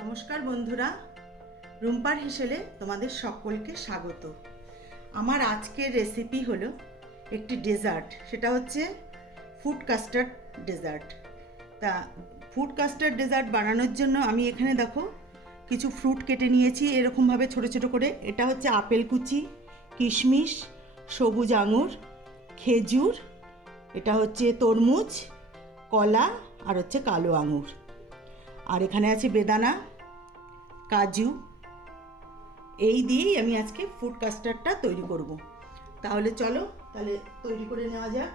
নমস্কার বন্ধুরা, রুম্পার হেসেলে তোমাদের সকলকে স্বাগত। আমার আজকের রেসিপি হলো একটি ডেজার্ট, সেটা হচ্ছে ফুড কাস্টার্ড ডেজার্ট। তা ফুড কাস্টার্ড ডেজার্ট বানানোর জন্য আমি এখানে দেখো কিছু ফ্রুট কেটে নিয়েছি এরকমভাবে ছোট ছোট করে। এটা হচ্ছে আপেল কুচি, কিশমিশ, সবুজ আঙুর, খেজুর, এটা হচ্ছে তরমুজ, কলা আর হচ্ছে কালো আঙুর, আর এখানে আছে বেদানা, কাজু। এই দিয়েই আমি আজকে ফুড কাস্টার্ডটা তৈরি করব। তাহলে চলো তৈরি করে নেওয়া যাক।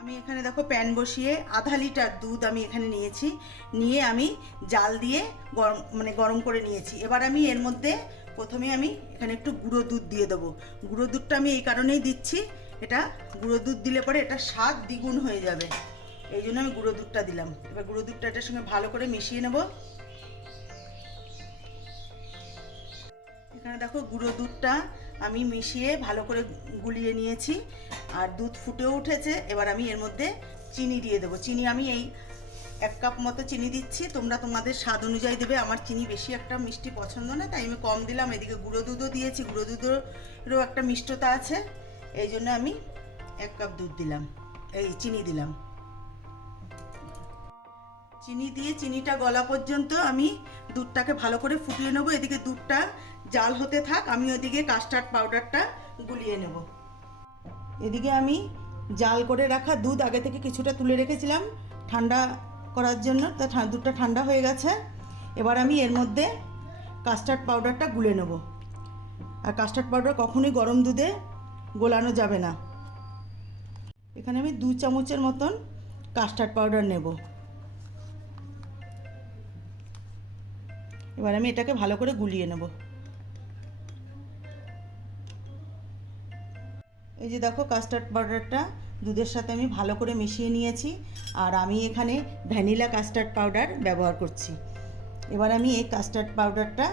আমি এখানে দেখো প্যান বসিয়ে আধা লিটার দুধ আমি এখানে নিয়েছি, নিয়ে আমি জাল দিয়ে গরম করে নিয়েছি। এবার আমি এর মধ্যে প্রথমে আমি এখানে একটু গুঁড়ো দুধ দিয়ে দেবো। গুঁড়ো দুধটা আমি এই কারণেই দিচ্ছি, এটা গুঁড়ো দুধ দিলে পরে এটা স্বাদ দ্বিগুণ হয়ে যাবে, এই জন্য আমি গুঁড়ো দুধটা দিলাম। এবার গুঁড়ো দুধটা এটার সঙ্গে ভালো করে মিশিয়ে নেব। এখানে দেখো গুঁড়ো দুধটা আমি মিশিয়ে ভালো করে গুলিয়ে নিয়েছি, আর দুধ ফুটেও উঠেছে। এবার আমি এর মধ্যে চিনি দিয়ে দেবো। চিনি আমি এই 1 কাপ মতো চিনি দিচ্ছি, তোমরা তোমাদের স্বাদ অনুযায়ী দেবে। আমার চিনি বেশি একটা মিষ্টি পছন্দ না, তাই আমি কম দিলাম। এদিকে গুঁড়ো দুধও দিয়েছি, গুঁড়ো দুধেরও একটা মিষ্টতা আছে, এই জন্য আমি 1 কাপ দুধ দিলাম, এই চিনি দিলাম। চিনি দিয়ে চিনিটা গলা পর্যন্ত আমি দুধটাকে ভালো করে ফুটিয়ে নেবো। এদিকে দুধটা জাল হতে থাক, আমি ওদিকে কাস্টার্ড পাউডারটা গুলিয়ে নেব। এদিকে আমি জাল করে রাখা দুধ আগে থেকে কিছুটা তুলে রেখেছিলাম ঠান্ডা করার জন্য, তা দুধটা ঠান্ডা হয়ে গেছে। এবার আমি এর মধ্যে কাস্টার্ড পাউডারটা গুলে নেব। আর কাস্টার্ড পাউডার কখনোই গরম দুধে গোলানো যাবে না। এখানে আমি 2 চামচের মতন কাস্টার্ড পাউডার নেব। এবার আমি এটাকে ভালো করে গুলিয়ে নেব। এই যে দেখো কাস্টার্ড পাউডারটা দুধের সাথে আমি ভালো করে মিশিয়ে নিয়েছি, আর আমি এখানে ভ্যানিলা কাস্টার্ড পাউডার ব্যবহার করছি। এবার আমি এই কাস্টার্ড পাউডারটা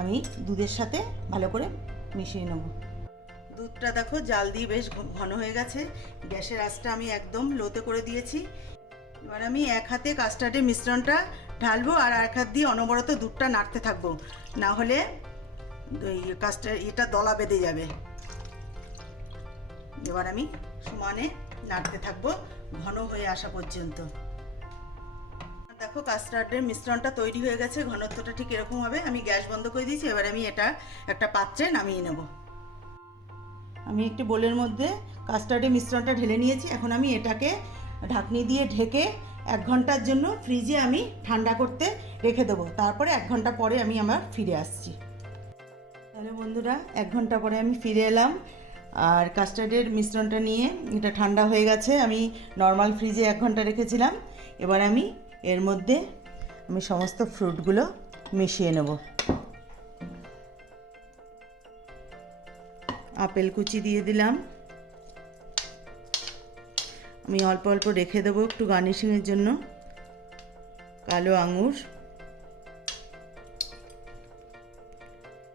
আমি দুধের সাথে ভালো করে মিশিয়ে নেব। দুধটা দেখো জাল দিয়ে বেশ ঘন হয়ে গেছে, গ্যাসের আঁচটা আমি একদম লোতে করে দিয়েছি। এবার আমি এক হাতে কাস্টার্ডের মিশ্রণটা ঢালবো, আর এক হাত দিয়ে অনবরত দুধটা নাড়তে থাকবো, না হলে কাস্টার্ড এটা দলা বেঁধে যাবে। এবার আমি সমানে নাড়তে থাকবো ঘন হয়ে আসা পর্যন্ত। দেখো কাস্টার্ডের মিশ্রণটা তৈরি হয়ে গেছে, ঘনত্বটা ঠিক এরকম হবে। আমি গ্যাস বন্ধ করে দিয়েছি। এবার আমি এটা একটা পাত্রে নামিয়ে নেব। আমি একটি বোলের মধ্যে কাস্টার্ডের মিশ্রণটা ঢেলে নিয়েছি। এখন আমি এটাকে ঢাকনি দিয়ে ঢেকে 1 ঘন্টার জন্য ফ্রিজে আমি ঠান্ডা করতে রেখে দেবো। তারপরে 1 ঘন্টা পরে আমি আবার ফিরে আসছি। তাহলে বন্ধুরা 1 ঘন্টা পরে আমি ফিরে এলাম, আর কাস্টার্ডের মিশ্রণটা নিয়ে এটা ঠান্ডা হয়ে গেছে। আমি নর্মাল ফ্রিজে 1 ঘন্টা রেখেছিলাম। এবার আমি এর মধ্যে সমস্ত ফ্রুটগুলো মিশিয়ে নেব। আপেল কুচি দিয়ে দিলাম, আমি অল্প অল্প রেখে দেবো একটু গার্নিশিংয়ের জন্য। কালো আঙুর,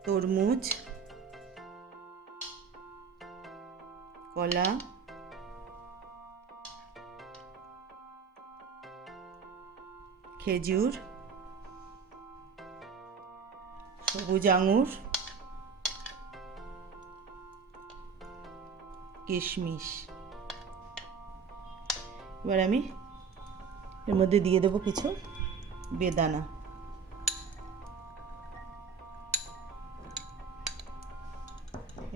তরমুজ, কলা, খেজুর, সবুজ আঙুর, কিশমিশ। এবার আমি এর মধ্যে দিয়ে দেবো কিছু বেদানা।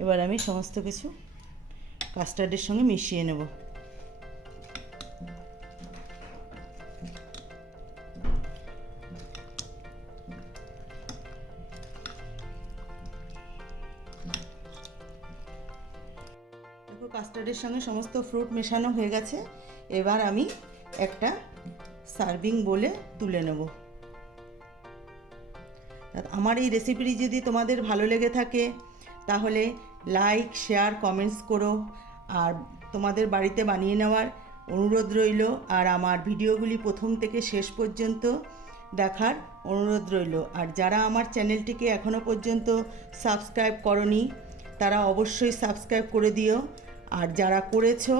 এবার আমি সমস্ত কিছু কাস্টার্ডের সঙ্গে মিশিয়ে নেব। দেখো কাস্টার্ডের সঙ্গে সমস্ত ফ্রুট মেশানো হয়ে গেছে। এবার আমি একটা সার্ভিং বলে তুলে নেব। আমার এই রেসিপিটি যদি তোমাদের ভালো লেগে থাকে তাহলে লাইক, শেয়ার, কমেন্টস করো, আর তোমাদের বাড়িতে বানিয়ে নেওয়ার অনুরোধ রইল। আর আমার ভিডিওগুলি প্রথম থেকে শেষ পর্যন্ত দেখার অনুরোধ রইল। আর যারা আমার চ্যানেলটিকে এখনও পর্যন্ত সাবস্ক্রাইব করনি তারা অবশ্যই সাবস্ক্রাইব করে দিও, আর যারা করেছো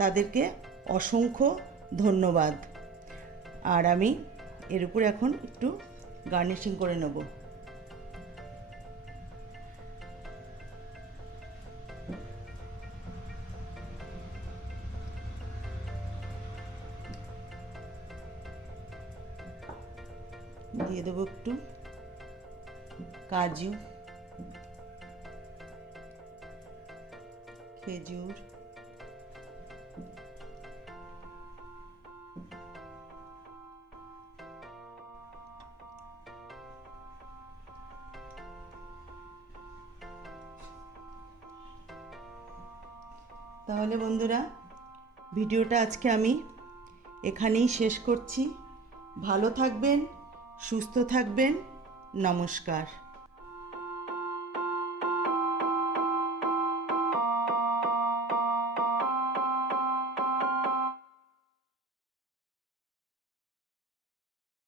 তাদেরকে অসংখ্য ধন্যবাদ। আর আমি এর উপরে এখন একটু গার্নিশিং করে নেব। দিয়ে দেবো একটু কাজু, খেজুর, তাহলে বন্ধুরা ভিডিওটা আজকে আমি এখানেই শেষ করছি। ভালো থাকবেন, সুস্থ থাকবেন, নমস্কার।